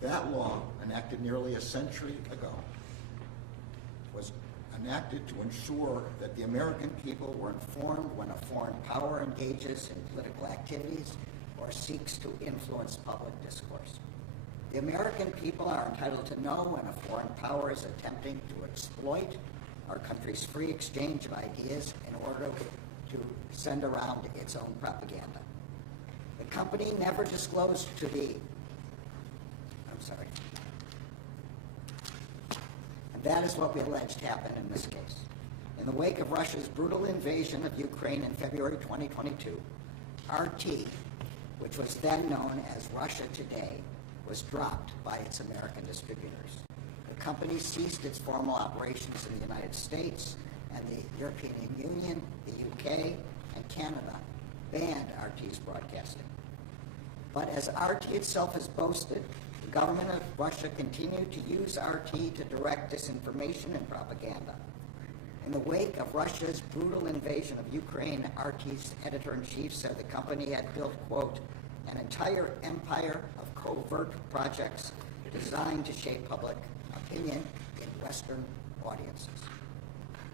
That law, enacted nearly a century ago, was enacted to ensure that the American people were informed when a foreign power engages in political activities or seeks to influence public discourse. The American people are entitled to know when a foreign power is attempting to exploit our country's free exchange of ideas in order to send around its own propaganda. The company never disclosed to the, and that is what we alleged happened in this case. In the wake of Russia's brutal invasion of Ukraine in February 2022, RT, which was then known as Russia Today, was dropped by its American distributors. The company ceased its formal operations in the United States, and the European Union, the UK, and Canada banned RT's broadcasting. But as RT itself has boasted, the government of Russia continued to use RT to direct disinformation and propaganda. In the wake of Russia's brutal invasion of Ukraine, RT's editor-in-chief said the company had built, quote, an entire empire of covert projects designed to shape public opinion in Western audiences.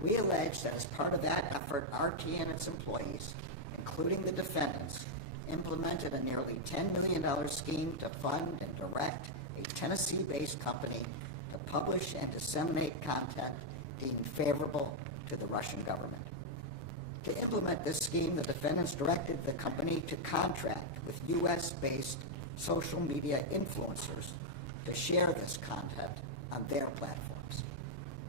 We allege that as part of that effort, RT and its employees, including the defendants, implemented a nearly $10 million scheme to fund and direct a Tennessee-based company to publish and disseminate content deemed favorable to the Russian government. To implement this scheme, the defendants directed the company to contract with U.S.-based social media influencers to share this content on their platforms.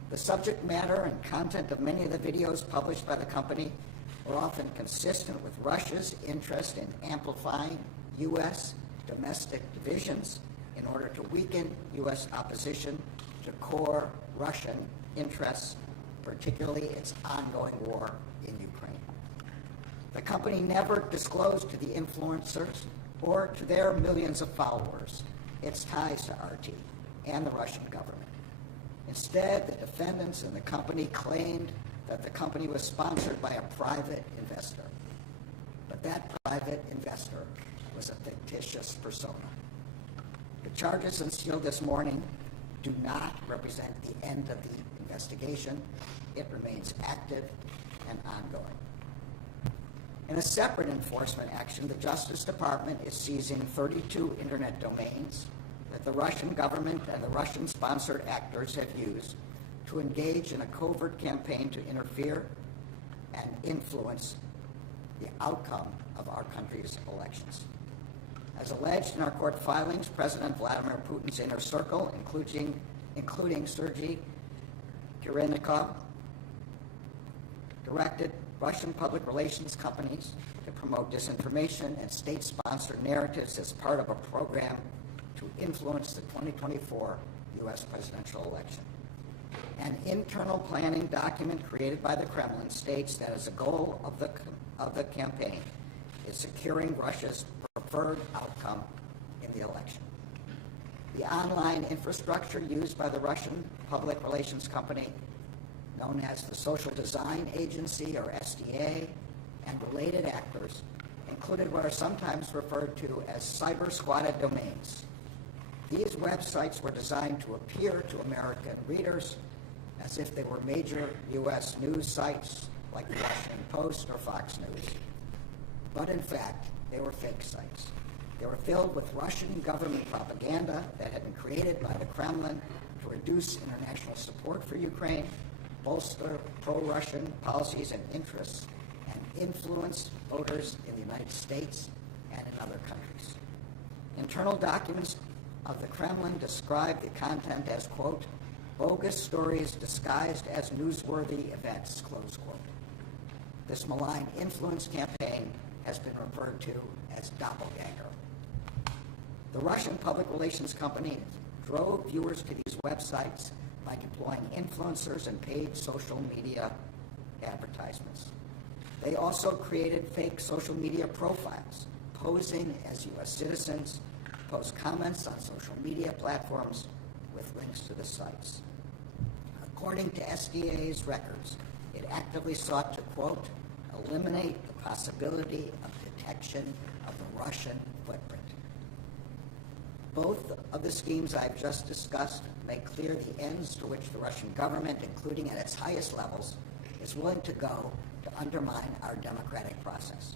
The subject matter and content of many of the videos published by the company were often consistent with Russia's interest in amplifying U.S. domestic divisions in order to weaken U.S. opposition to core Russian interests, particularly its ongoing war in Ukraine. The company never disclosed to the influencers or to their millions of followers its ties to RT and the Russian government. Instead, the defendants and the company claimed that the company was sponsored by a private investor. But that private investor was a fictitious persona. The charges unsealed this morning do not represent the end of the investigation. It remains active and ongoing. In a separate enforcement action, the Justice Department is seizing 32 internet domains that the Russian government and the Russian-sponsored actors have used to engage in a covert campaign to interfere and influence the outcome of our country's elections. As alleged in our court filings, President Vladimir Putin's inner circle, including Sergei Kirennikov, directed Russian public relations companies to promote disinformation and state-sponsored narratives as part of a program to influence the 2024 U.S. presidential election. An internal planning document created by the Kremlin states that as a goal of the campaign is securing Russia's preferred outcome in the election. The online infrastructure used by the Russian public relations company, known as the Social Design Agency, or SDA, and related actors, included what are sometimes referred to as cyber-squatted domains. These websites were designed to appear to American readers as if they were major U.S. news sites like the Washington Post or Fox News. But in fact, they were fake sites. They were filled with Russian government propaganda that had been created by the Kremlin to reduce international support for Ukraine, bolster pro-Russian policies and interests, and influence voters in the United States and in other countries. Internal documents of the Kremlin describe the content as, quote, bogus stories disguised as newsworthy events, close quote. This malign influence campaign has been referred to as doppelganger. The Russian public relations company drove viewers to these websites by deploying influencers and paid social media advertisements. They also created fake social media profiles, posing as U.S. citizens, post comments on social media platforms with links to the sites. According to SDA's records, it actively sought to, quote, eliminate the possibility of detection of the Russian footprint. Both of the schemes I've just discussed make clear the ends to which the Russian government, including at its highest levels, is willing to go to undermine our democratic process.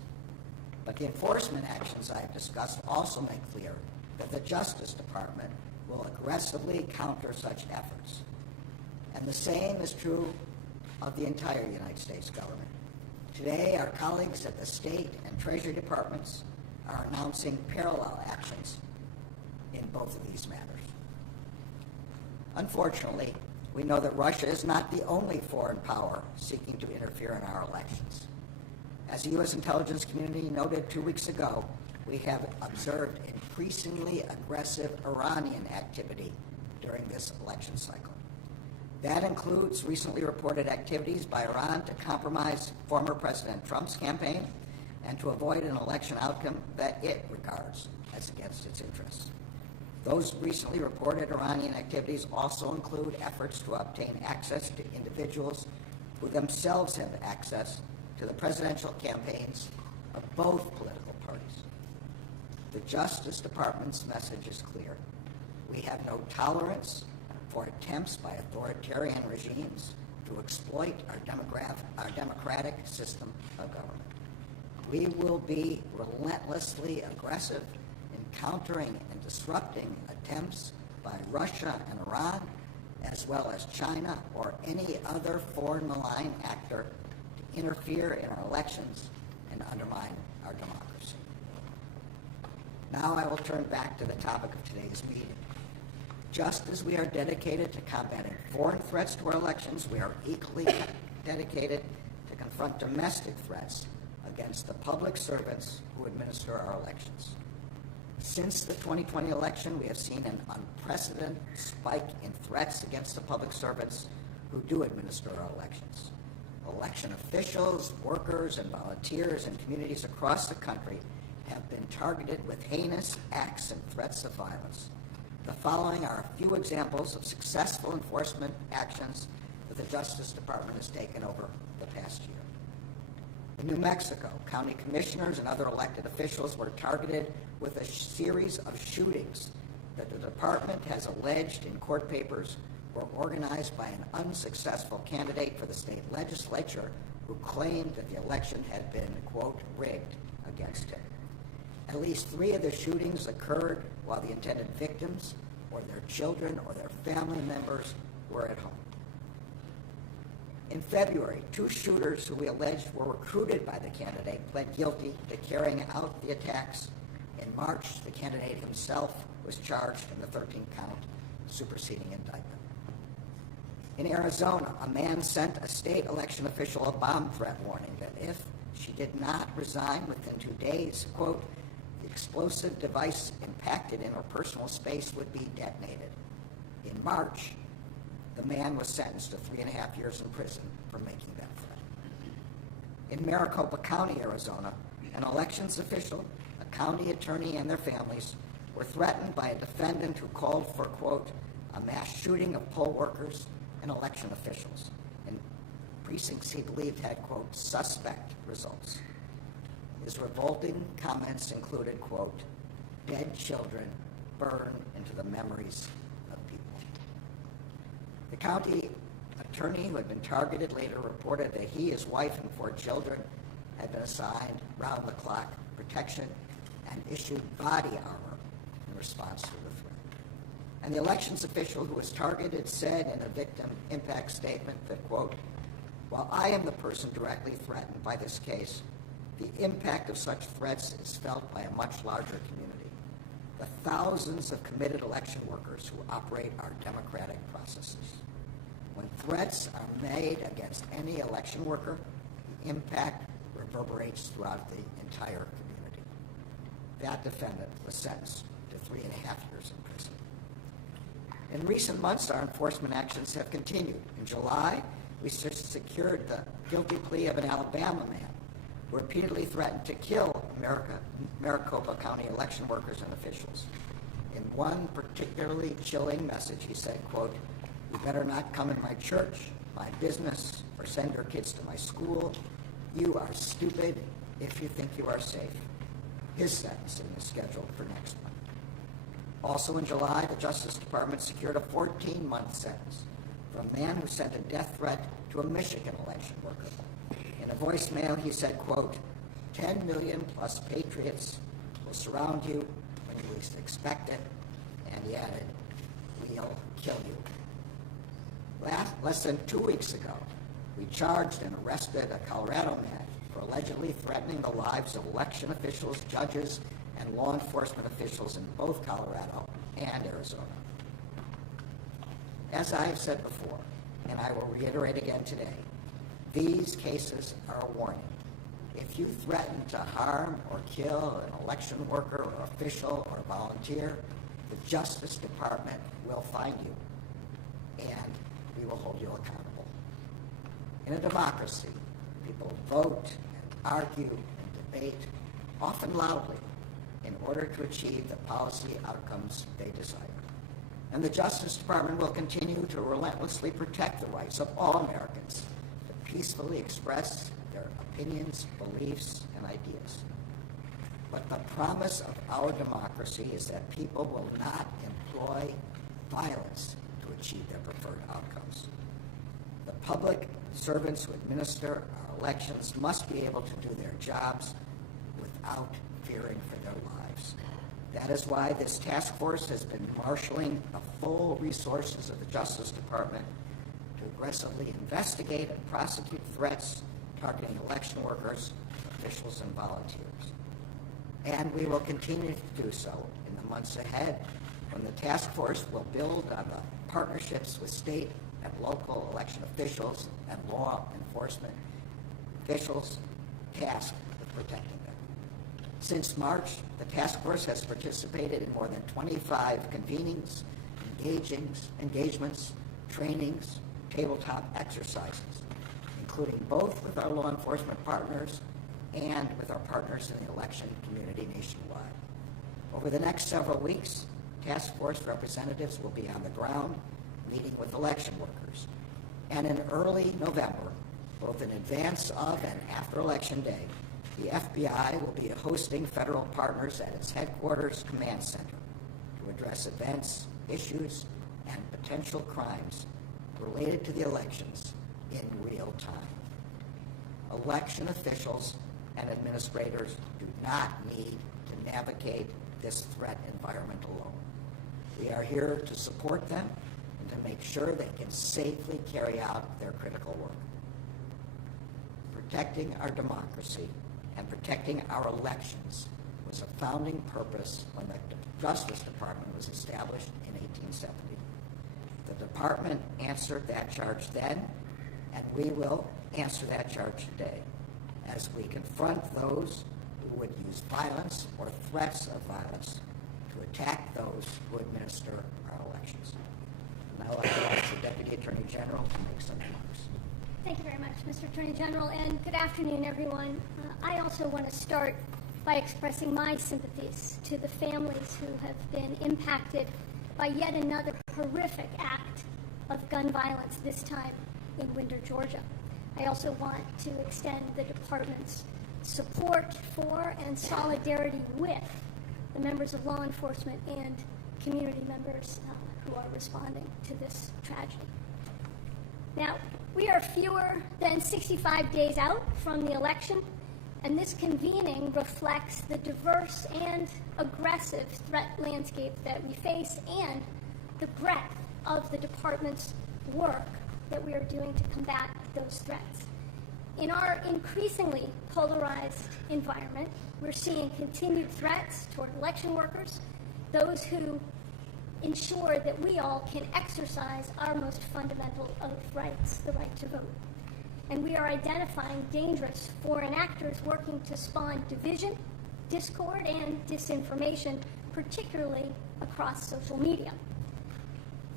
But the enforcement actions I've discussed also make clear that the Justice Department will aggressively counter such efforts. And the same is true of the entire United States government. Today, our colleagues at the State and Treasury Departments are announcing parallel actions in both of these matters. Unfortunately, we know that Russia is not the only foreign power seeking to interfere in our elections. As the U.S. intelligence community noted 2 weeks ago, we have observed increasingly aggressive Iranian activity during this election cycle. That includes recently reported activities by Iran to compromise former President Trump's campaign and to avoid an election outcome that it regards as against its interests. Those recently reported Iranian activities also include efforts to obtain access to individuals who themselves have access to the presidential campaigns of both political parties. The Justice Department's message is clear. We have no tolerance for attempts by authoritarian regimes to exploit our democratic system of government. We will be relentlessly aggressive in countering and disrupting attempts by Russia and Iran, as well as China or any other foreign malign actor to interfere in our elections and undermine our democracy. Now I will turn back to the topic of today's meeting. Just as we are dedicated to combating foreign threats to our elections, we are equally dedicated to confront domestic threats against the public servants who administer our elections. Since the 2020 election, we have seen an unprecedented spike in threats against the public servants who do administer our elections. Election officials, workers, and volunteers in communities across the country have been targeted with heinous acts and threats of violence. The following are a few examples of successful enforcement actions that the Justice Department has taken over the past year. In New Mexico, county commissioners and other elected officials were targeted with a series of shootings that the department has alleged in court papers were organized by an unsuccessful candidate for the state legislature who claimed that the election had been, quote, rigged against him. At least 3 of the shootings occurred while the intended victims or their children or their family members were at home. In February, 2 shooters who we alleged were recruited by the candidate pled guilty to carrying out the attacks. In March, the candidate himself was charged in the 13-count superseding indictment. In Arizona, a man sent a state election official a bomb threat warning that if she did not resign within 2 days, quote, the explosive device impacted in her personal space would be detonated. In March, the man was sentenced to 3.5 years in prison for making that threat. In Maricopa County, Arizona, an elections official, a county attorney, and their families were threatened by a defendant who called for, quote, a mass shooting of poll workers and election officials in precincts he believed had, quote, suspect results. His revolting comments included, quote, dead children burn into the memories of people. The county attorney who had been targeted later reported that he, his wife, and 4 children had been assigned round-the-clock protection and issued body armor in response to the threat. And the elections official who was targeted said in a victim impact statement that, quote, while I am the person directly threatened by this case, the impact of such threats is felt by a much larger community, the thousands of committed election workers who operate our democratic processes. When threats are made against any election worker, the impact reverberates throughout the entire community. That defendant was sentenced to 3.5 years in prison. In recent months, our enforcement actions have continued. In July, we secured the guilty plea of an Alabama man who repeatedly threatened to kill Maricopa County election workers and officials. In one particularly chilling message, he said, quote, you better not come in my church, my business, or send your kids to my school. You are stupid if you think you are safe. His sentencing is scheduled for next month. Also in July, the Justice Department secured a 14-month sentence for a man who sent a death threat to a Michigan election worker. In a voicemail, he said, quote, 10 million plus patriots will surround you when you least expect it, and he added, we'll kill you. Less than 2 weeks ago, we charged and arrested a Colorado man for allegedly threatening the lives of election officials, judges, and law enforcement officials in both Colorado and Arizona. As I have said before, and I will reiterate again today, these cases are a warning. If you threaten to harm or kill an election worker or official or volunteer, the Justice Department will find you, and we will hold you accountable. In a democracy, people vote and argue and debate, often loudly, in order to achieve the policy outcomes they desire. And the Justice Department will continue to relentlessly protect the rights of all Americans to peacefully express their opinions, beliefs, and ideas. But the promise of our democracy is that people will not employ violence to achieve their preferred outcomes. The public servants who administer our elections must be able to do their jobs without fearing for their lives. That is why this task force has been marshaling the full resources of the Justice Department to aggressively investigate and prosecute threats targeting election workers, officials, and volunteers. And we will continue to do so in the months ahead, when the task force will build on the partnerships with state and local election officials and law enforcement officials tasked with protecting them. Since March, the task force has participated in more than 25 convenings, engagements, trainings, tabletop exercises, including both with our law enforcement partners and with our partners in the election community nationwide. Over the next several weeks, task force representatives will be on the ground meeting with election workers. And in early November, both in advance of and after Election Day, the FBI will be hosting federal partners at its headquarters command center to address events, issues, and potential crimes related to the elections in real time. Election officials and administrators do not need to navigate this threat environment alone. We are here to support them and to make sure they can safely carry out their critical work. Protecting our democracy and protecting our elections was a founding purpose when the Justice Department was established in 1870. The department answered that charge then, and we will answer that charge today as we confront those who would use violence or threats of violence to attack those who administer our elections. Now I'd like to ask the Deputy Attorney General to make some remarks. Thank you very much, Mr. Attorney General, and good afternoon, everyone. I also want to start by expressing my sympathies to the families who have been impacted by yet another horrific act of gun violence, this time in Winder, Georgia. I also want to extend the department's support for and solidarity with the members of law enforcement and community members who are responding to this tragedy. Now, we are fewer than 65 days out from the election, and this convening reflects the diverse and aggressive threat landscape that we face and the breadth of the department's work that we are doing to combat those threats. In our increasingly polarized environment, we're seeing continued threats toward election workers, those who ensure that we all can exercise our most fundamental of rights, the right to vote. And we are identifying dangerous foreign actors working to spawn division, discord, and disinformation, particularly across social media.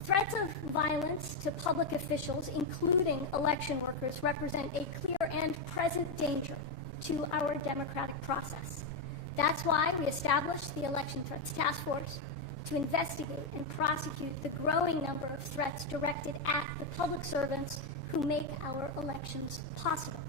Threats of violence to public officials, including election workers, represent a clear and present danger to our democratic process. That's why we established the Election Threats Task Force to investigate and prosecute the growing number of threats directed at the public servants who make our elections possible.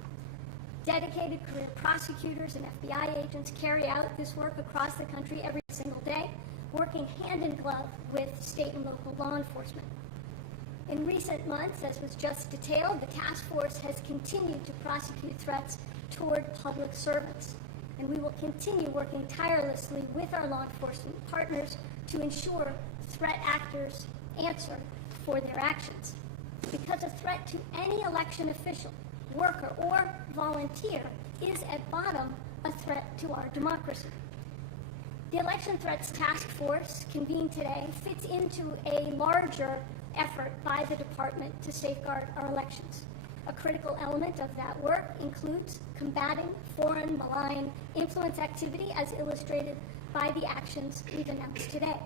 Dedicated career prosecutors and FBI agents carry out this work across the country every single day, working hand in glove with state and local law enforcement. In recent months, as was just detailed, the task force has continued to prosecute threats toward public servants, and we will continue working tirelessly with our law enforcement partners to ensure threat actors answer for their actions. Because a threat to any election official, worker, or volunteer is at bottom a threat to our democracy. The Election Threats Task Force convened today fits into a larger effort by the department to safeguard our elections. A critical element of that work includes combating foreign malign influence activity as illustrated by the actions we've announced today.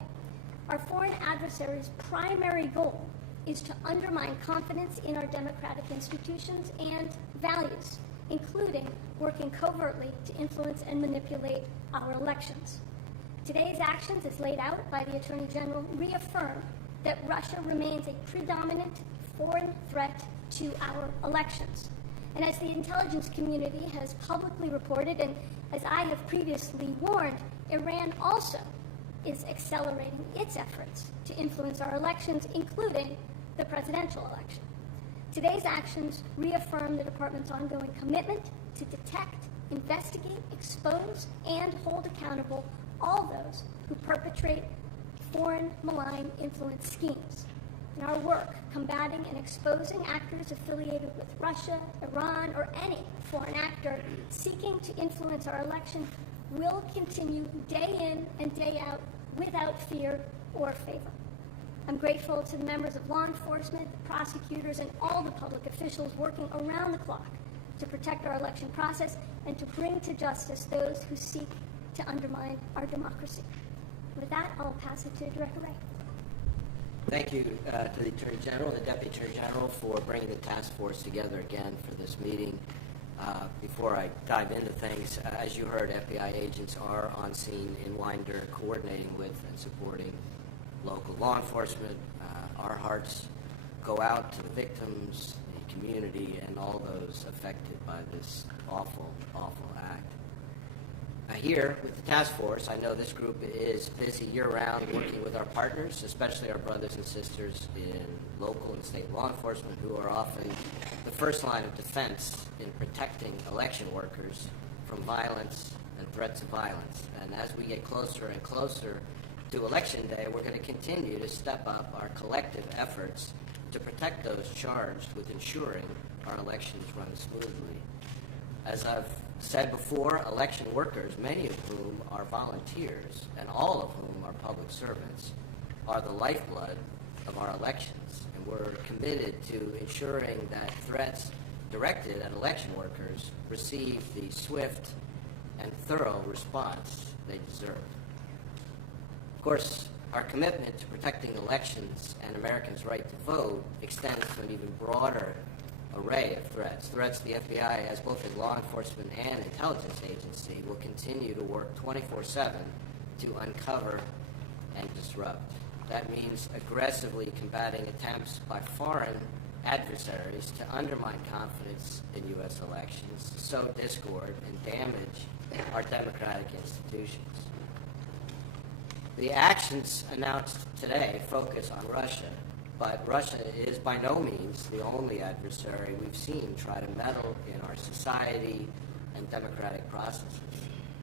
Our foreign adversaries' primary goal is to undermine confidence in our democratic institutions and values, including working covertly to influence and manipulate our elections. Today's actions, as laid out by the Attorney General, reaffirm that Russia remains a predominant foreign threat to our elections. And as the intelligence community has publicly reported, and as I have previously warned, Iran also is accelerating its efforts to influence our elections, including the presidential election. Today's actions reaffirm the department's ongoing commitment to detect, investigate, expose, and hold accountable all those who perpetrate foreign malign influence schemes. In our work combating and exposing actors affiliated with Russia, Iran, or any foreign actor seeking to influence our election will continue day in and day out without fear or favor. I'm grateful to the members of law enforcement, the prosecutors, and all the public officials working around the clock to protect our election process and to bring to justice those who seek to undermine our democracy. With that, I'll pass it to Director Wray. Thank you to the Attorney General and the Deputy Attorney General for bringing the task force together again for this meeting. Before I dive into things, as you heard, FBI agents are on scene in Winder coordinating with and supporting local law enforcement. Our hearts go out to the victims, the community, and all those affected by this awful, awful act. Here with the task force, I know this group is busy year-round working with our partners, especially our brothers and sisters in local and state law enforcement, who are often the first line of defense in protecting election workers from violence and threats of violence. And as we get closer and closer to Election Day, we're going to continue to step up our collective efforts to protect those charged with ensuring our elections run smoothly. As I've said before, election workers, many of whom are volunteers and all of whom are public servants, are the lifeblood of our elections. And we're committed to ensuring that threats directed at election workers receive the swift and thorough response they deserve. Of course, our commitment to protecting elections and Americans' right to vote extends to an even broader array of threats the FBI, as both a law enforcement and intelligence agency, will continue to work 24/7 to uncover and disrupt. That means aggressively combating attempts by foreign adversaries to undermine confidence in U.S. elections, sow discord, and damage our democratic institutions. The actions announced today focus on Russia, but Russia is by no means the only adversary we've seen try to meddle in our society and democratic processes.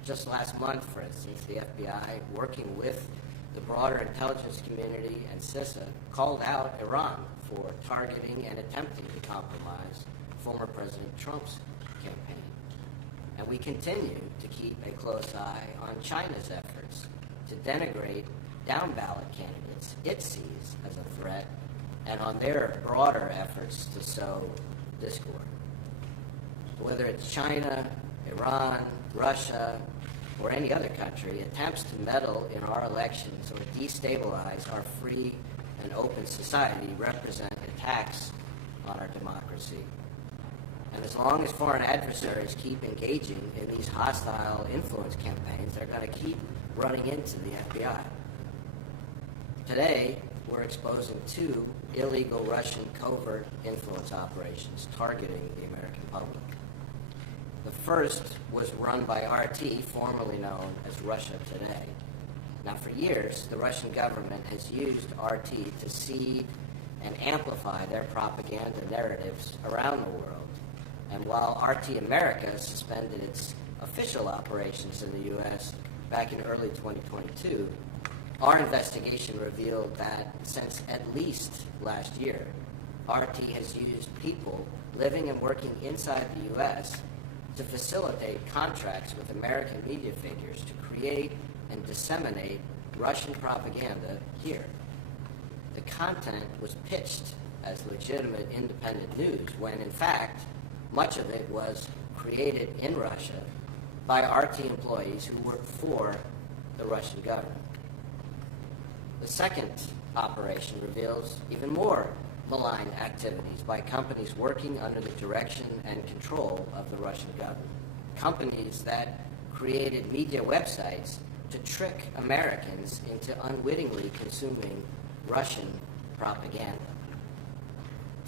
Just last month, for instance, the FBI, working with the broader intelligence community and CISA, called out Iran for targeting and attempting to compromise former President Trump's campaign. And we continue to keep a close eye on China's efforts to denigrate down-ballot candidates it sees as a threat, and on their broader efforts to sow discord. Whether it's China, Iran, Russia, or any other country, attempts to meddle in our elections or destabilize our free and open society represent attacks on our democracy. And as long as foreign adversaries keep engaging in these hostile influence campaigns, they're going to keep running into the FBI. Today, we're exposing 2 illegal Russian covert influence operations targeting the American public. The first was run by RT, formerly known as Russia Today. Now, for years, the Russian government has used RT to seed and amplify their propaganda narratives around the world. And while RT America suspended its official operations in the U.S. back in early 2022, our investigation revealed that since at least last year, RT has used people living and working inside the U.S. to facilitate contracts with American media figures to create and disseminate Russian propaganda here. The content was pitched as legitimate independent news when, in fact, much of it was created in Russia by RT employees who worked for the Russian government. The second operation reveals even more malign activities by companies working under the direction and control of the Russian government. Companies that created media websites to trick Americans into unwittingly consuming Russian propaganda.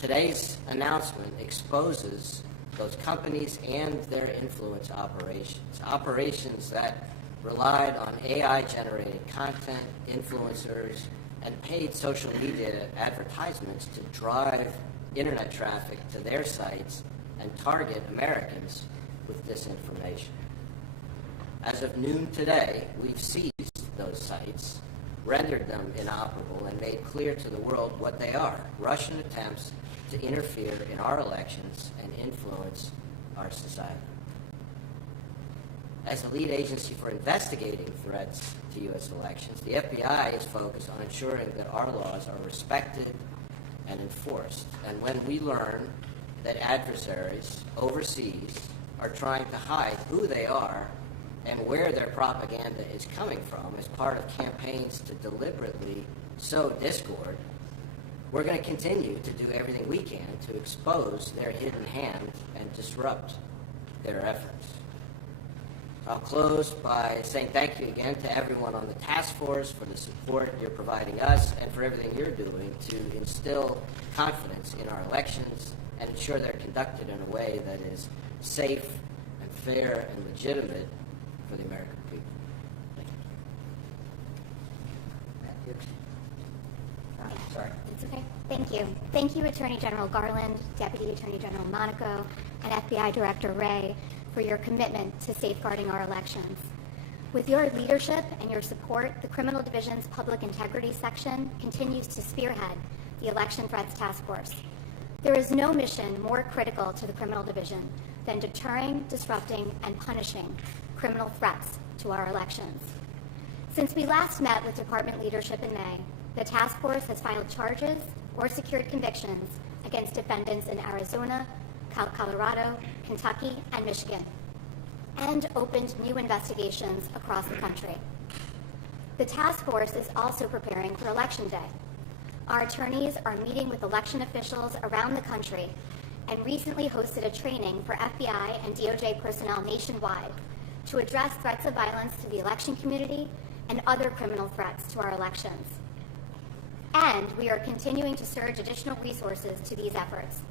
Today's announcement exposes those companies and their influence operations that relied on AI-generated content, influencers, and paid social media advertisements to drive internet traffic to their sites and target Americans with disinformation. As of noon today, we've seized those sites, rendered them inoperable, and made clear to the world what they are: Russian attempts to interfere in our elections and influence our society. As the lead agency for investigating threats to U.S. elections, the FBI is focused on ensuring that our laws are respected and enforced. And when we learn that adversaries overseas are trying to hide who they are and where their propaganda is coming from as part of campaigns to deliberately sow discord, we're going to continue to do everything we can to expose their hidden hand and disrupt their efforts. I'll close by saying thank you again to everyone on the task force for the support you're providing us and for everything you're doing to instill confidence in our elections and ensure they're conducted in a way that is safe and fair and legitimate for the American people. Thank you. Sorry. It's okay. Thank you. Thank you, Attorney General Garland, Deputy Attorney General Monaco, and FBI Director Wray for your commitment to safeguarding our elections. With your leadership and your support, the Criminal Division's Public Integrity Section continues to spearhead the Election Threats Task Force. There is no mission more critical to the Criminal Division than deterring, disrupting, and punishing criminal threats to our elections. Since we last met with department leadership in May, the task force has filed charges or secured convictions against defendants in Arizona, Colorado, Kentucky, and Michigan, and opened new investigations across the country. The task force is also preparing for Election Day. Our attorneys are meeting with election officials around the country and recently hosted a training for FBI and DOJ personnel nationwide to address threats of violence to the election community and other criminal threats to our elections. And we are continuing to surge additional resources to these efforts.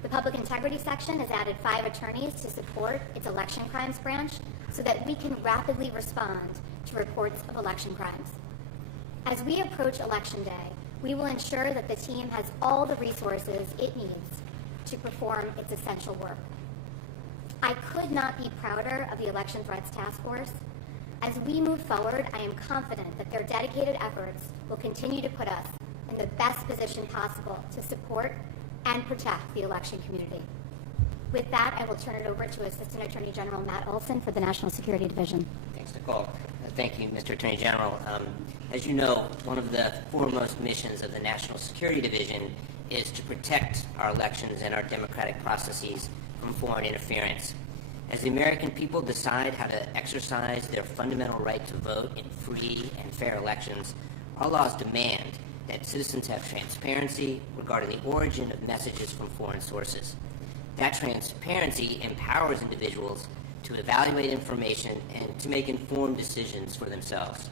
The Public Integrity Section has added 5 attorneys to support its Election Crimes Branch so that we can rapidly respond to reports of election crimes. As we approach Election Day, we will ensure that the team has all the resources it needs to perform its essential work. I could not be prouder of the Election Threats Task Force. As we move forward, I am confident that their dedicated efforts will continue to put us in the best position possible to support and protect the election community. With that, I will turn it over to Assistant Attorney General Matt Olson for the National Security Division. Thanks, Nicole. Thank you, Mr. Attorney General. As you know, one of the foremost missions of the National Security Division is to protect our elections and our democratic processes from foreign interference. As the American people decide how to exercise their fundamental right to vote in free and fair elections, our laws demand that citizens have transparency regarding the origin of messages from foreign sources. That transparency empowers individuals to evaluate information and to make informed decisions for themselves.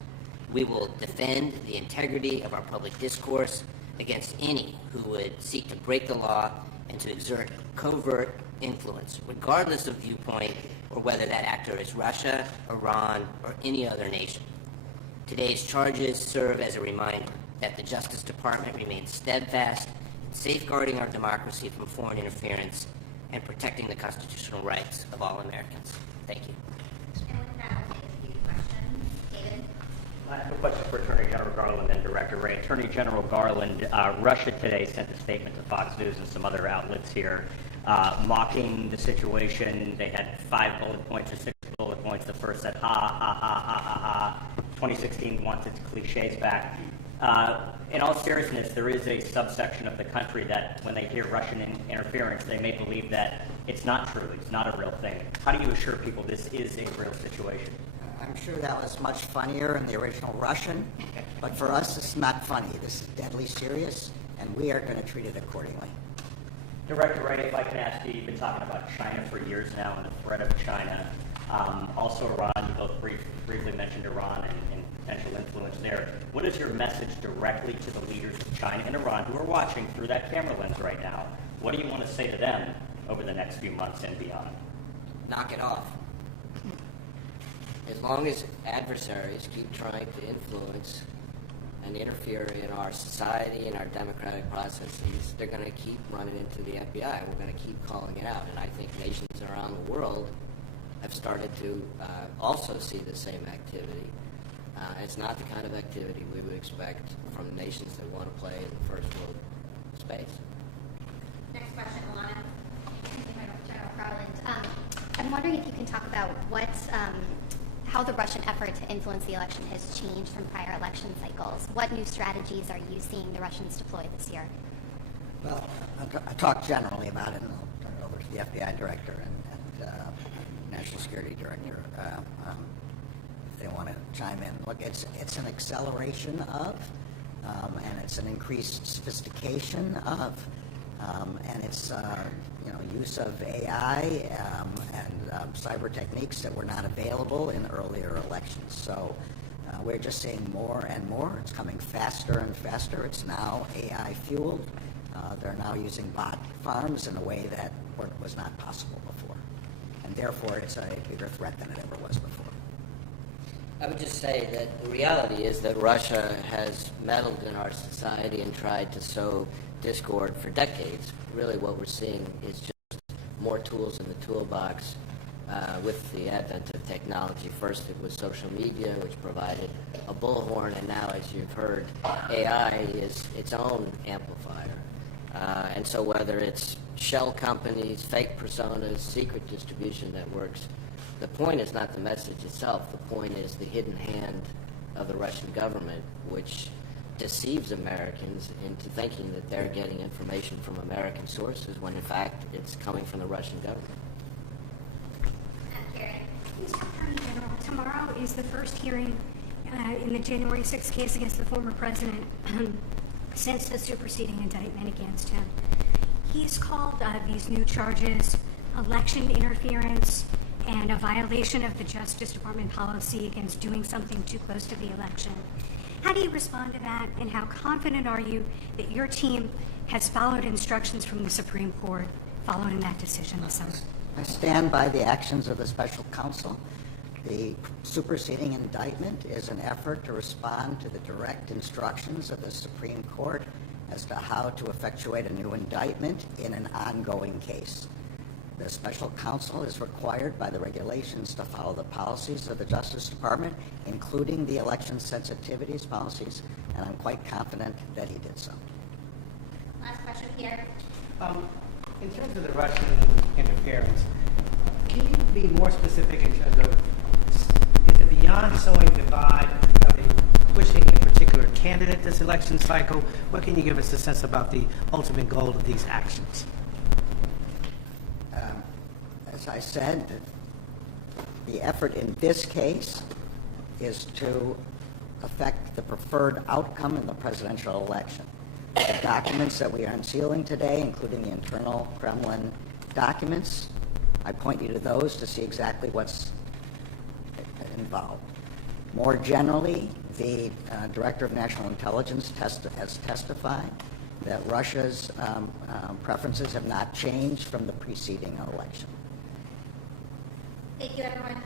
We will defend the integrity of our public discourse against any who would seek to break the law and to exert covert influence, regardless of viewpoint or whether that actor is Russia, Iran, or any other nation. Today's charges serve as a reminder that the Justice Department remains steadfast in safeguarding our democracy from foreign interference and protecting the constitutional rights of all Americans. Thank you. And with that, we'll take a few questions. David? I have a question for Attorney General Garland and Director Wray. Attorney General Garland, Russia today sent a statement to Fox News and some other outlets here mocking the situation. They had 5 bullet points or 6 bullet points. The first said, ha, ha, ha, ha, ha, ha. 2016 wants its cliches back. In all seriousness, there is a subsection of the country that when they hear Russian interference, they may believe that it's not true, it's not a real thing. How do you assure people this is a real situation? I'm sure that was much funnier in the original Russian, but for us, it's not funny. This is deadly serious, and we are going to treat it accordingly. Director Wray, if I can ask you, you've been talking about China for years now and the threat of China. Also Iran, you both briefly mentioned Iran and potential influence there. What is your message directly to the leaders of China and Iran who are watching through that camera lens right now? What do you want to say to them over the next few months and beyond? Knock it off. As long as adversaries keep trying to influence and interfere in our society and our democratic processes, they're going to keep running into the FBI. We're going to keep calling it out. And I think nations around the world have started to also see the same activity. It's not the kind of activity we would expect from nations that want to play in the first world space. Next question, Alana. General Garland. I'm wondering if you can talk about how the Russian effort to influence the election has changed from prior election cycles. What new strategies are you seeing the Russians deploy this year? Well, I'll talk generally about it, and I'll turn it over to the FBI Director and National Security Director if they want to chime in. Look, it's an acceleration of, and it's an increased sophistication of, and it's use of AI and cyber techniques that were not available in earlier elections. So we're just seeing more and more. It's coming faster and faster. It's now AI fueled. They're now using bot farms in a way that was not possible before, and therefore it's a bigger threat than it ever was before. I would just say that the reality is that Russia has meddled in our society and tried to sow discord for decades. Really what we're seeing is just more tools in the toolbox with the advent of technology. First it was social media, which provided a bullhorn, and now, as you've heard, AI is its own amplifier. And so whether it's shell companies, fake personas, secret distribution networks, the point is not the message itself. The point is the hidden hand of the Russian government, which deceives Americans into thinking that they're getting information from American sources when in fact it's coming from the Russian government. Mr. Attorney General, tomorrow is the first hearing in the January 6th case against the former president since the superseding indictment against him. He's called these new charges election interference and a violation of the Justice Department policy against doing something too close to the election. How do you respond to that, and how confident are you that your team has followed instructions from the Supreme Court following that decision this summer? I stand by the actions of the special counsel. The superseding indictment is an effort to respond to the direct instructions of the Supreme Court as to how to effectuate a new indictment in an ongoing case. The special counsel is required by the regulations to follow the policies of the Justice Department, including the election sensitivities policies, and I'm quite confident that he did so. Last question here. In terms of the Russian interference, can you be more specific in terms of, is it beyond sowing divide? Are they pushing a particular candidate this election cycle? What can you give us a sense about the ultimate goal of these actions? As I said, the effort in this case is to affect the preferred outcome in the presidential election. The documents that we are unsealing today, including the internal Kremlin documents, I point you to those to see exactly what's involved. More generally, the Director of National Intelligence has testified that Russia's preferences have not changed from the preceding election. Thank you, everyone.